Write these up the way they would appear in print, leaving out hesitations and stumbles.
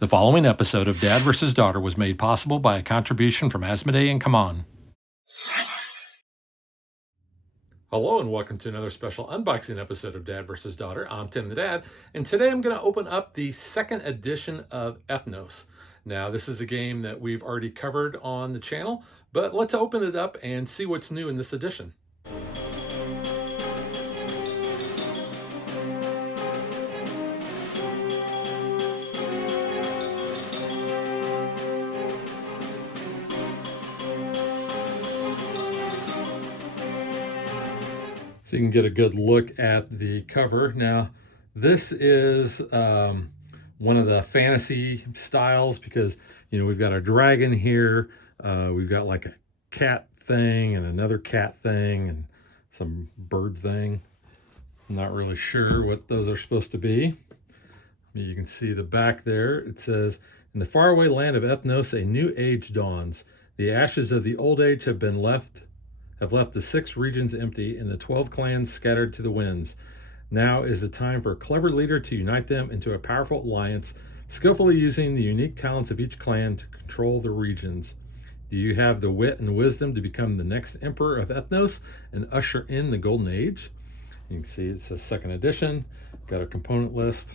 The following episode of Dad vs. Daughter was made possible by a contribution from Asmodee and Kaman. Hello and welcome to another special unboxing episode of Dad vs. Daughter. I'm Tim the Dad, and today I'm going to open up the second edition of Ethnos. Now, this is a game that we've already covered on the channel, but let's open it up and see what's new in this edition. So you can get a good look at the cover. Now, this is one of the fantasy styles because, you know, we've got a dragon here. We've got like a cat thing and another cat thing and some bird thing. I'm not really sure what those are supposed to be. You can see the back there. It says, "In the faraway land of Ethnos, a new age dawns. The ashes of the old age have left the 6 regions empty and the 12 clans scattered to the winds. Now is the time for a clever leader to unite them into a powerful alliance, skillfully using the unique talents of each clan to control the regions. Do you have the wit and wisdom to become the next emperor of Ethnos and usher in the golden age?" You can see it says second edition. Got a component list.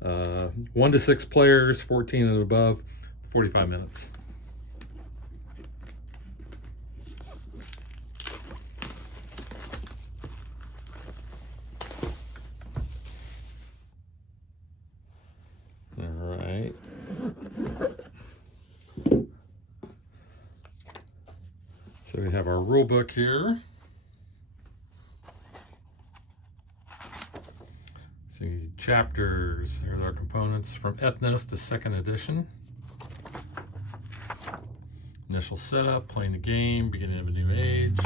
1 to 6 players, 14 and above, 45 minutes. All right. So we have our rule book here. See chapters. Here's our components from Ethnos to second edition. Initial setup, playing the game, beginning of a new age.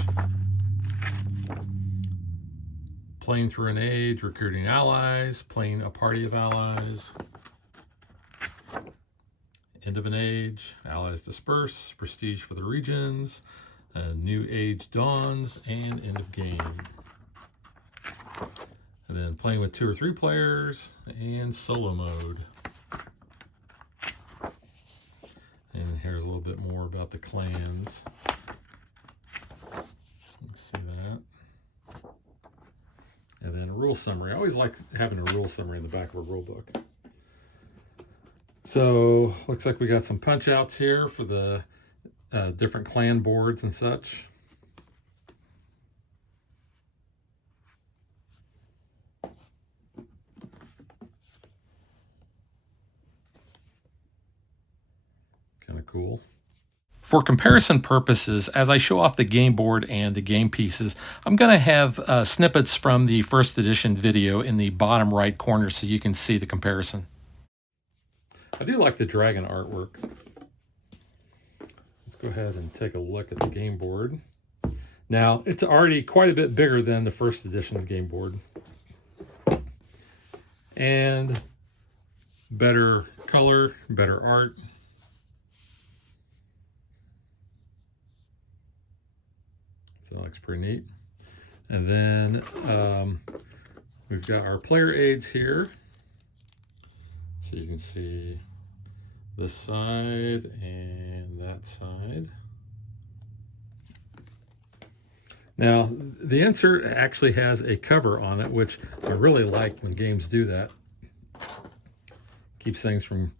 Playing through an age, recruiting allies, playing a party of allies. End of an age, allies disperse, prestige for the regions, a new age dawns, and end of game. And then playing with 2 or 3 players, and solo mode. And here's a little bit more about the clans. Let's see that. And then a rule summary. I always like having a rule summary in the back of a rule book. So looks like we got some punch outs here for the different clan boards and such. Kind of cool. For comparison purposes, as I show off the game board and the game pieces, I'm going to have snippets from the first edition video in the bottom right corner so you can see the comparison. I do like the dragon artwork. Let's go ahead and take a look at the game board. Now, it's already quite a bit bigger than the first edition game board. And better color, better art. So that looks pretty neat. And then we've got our player aids here. So you can see this side and that side. Now, the insert actually has a cover on it, which I really like when games do that. Keeps things from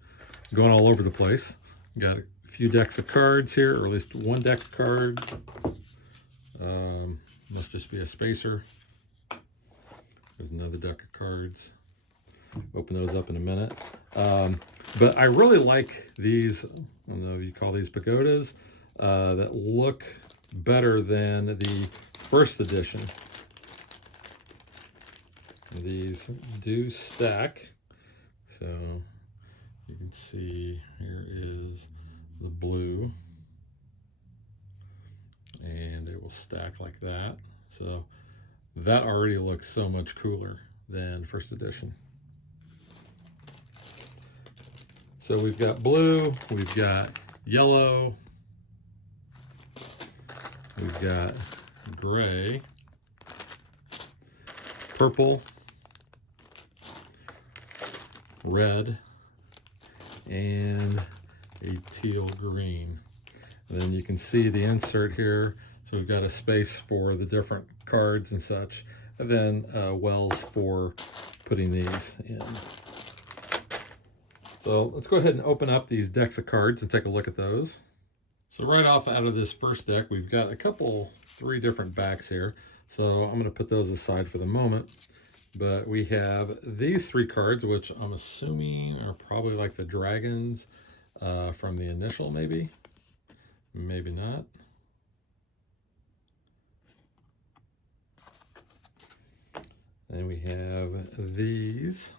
going all over the place. Got a few decks of cards here, or at least one deck of cards. Must just be a spacer. There's another deck of cards. Open those up in a minute. But I really like these, I don't know if you call these pagodas, that look better than the first edition. These do stack. So you can see here is the blue. And it will stack like that. So that already looks so much cooler than first edition. So we've got blue, we've got yellow, we've got gray, purple, red, and a teal green. And then you can see the insert here. So we've got a space for the different cards and such, and then wells for putting these in. So let's go ahead and open up these decks of cards and take a look at those. So right off out of this first deck, we've got three different backs here. So I'm going to put those aside for the moment. But we have these three cards, which I'm assuming are probably like the dragons from the initial, maybe. Maybe not. Then we have these.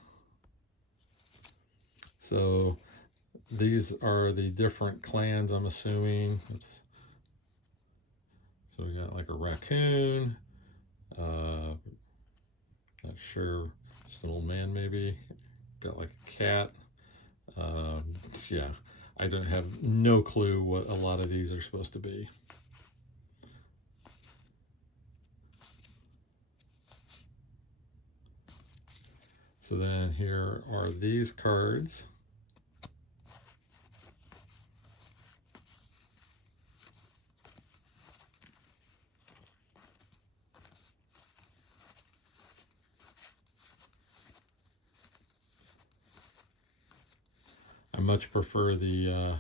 So these are the different clans, I'm assuming. Oops. So we got like a raccoon, not sure, just an old man maybe. Got like a cat. Yeah, I don't have no clue what a lot of these are supposed to be. So then here are these cards. I much prefer the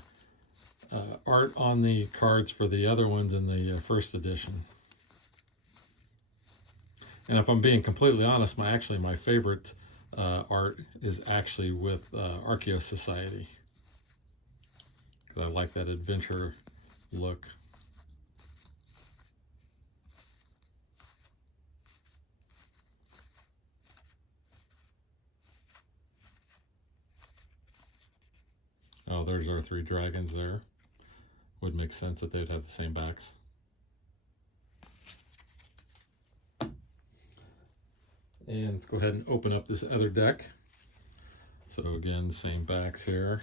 art on the cards for the other ones in the first edition. And if I'm being completely honest, my favorite art is actually with Archaeos Society, because I like that adventure look. Oh, there's our three dragons there. Would make sense that they'd have the same backs. And let's go ahead and open up this other deck. So again, same backs here.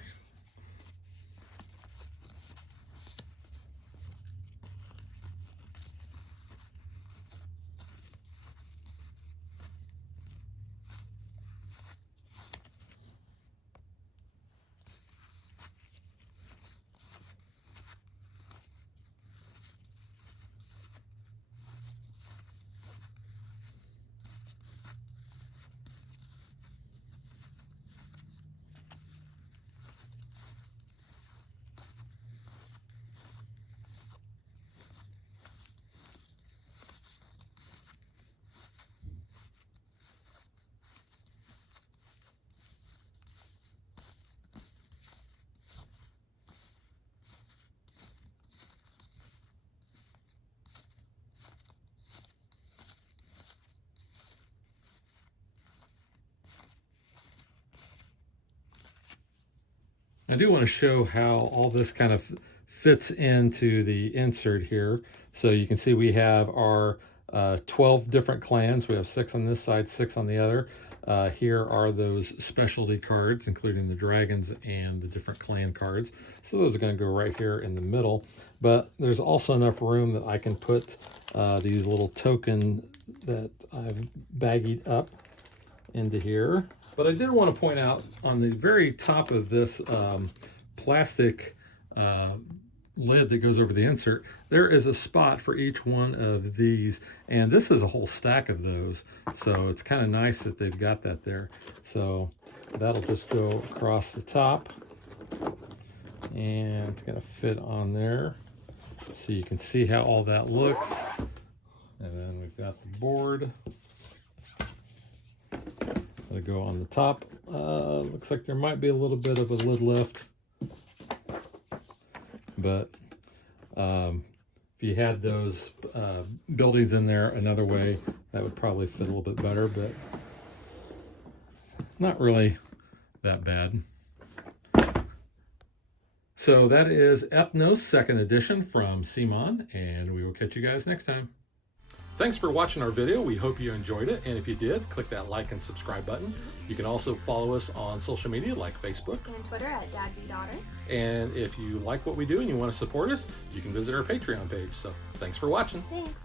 I do want to show how all this kind of fits into the insert here. So you can see we have our 12 different clans. We have 6 on this side, 6 on the other. Here are those specialty cards, including the dragons and the different clan cards. So those are going to go right here in the middle. But there's also enough room that I can put these little tokens that I've baggied up into here. But I did want to point out on the very top of this plastic lid that goes over the insert, there is a spot for each one of these, and this is a whole stack of those, so it's kind of nice that they've got that there. So that'll just go across the top, and it's going to fit on there, so you can see how all that looks. And then we've got the board. They go on the top. Looks like there might be a little bit of a lid lift, but if you had those buildings in there another way, that would probably fit a little bit better, but not really that bad. So that is Ethnos 2nd edition from CMON, and we will catch you guys next time. Thanks for watching our video. We hope you enjoyed it, and if you did, click that like and subscribe button. You can also follow us on social media like Facebook and Twitter at DadBeDaughter. And if you like what we do and you want to support us, you can visit our Patreon page. So thanks for watching. Thanks.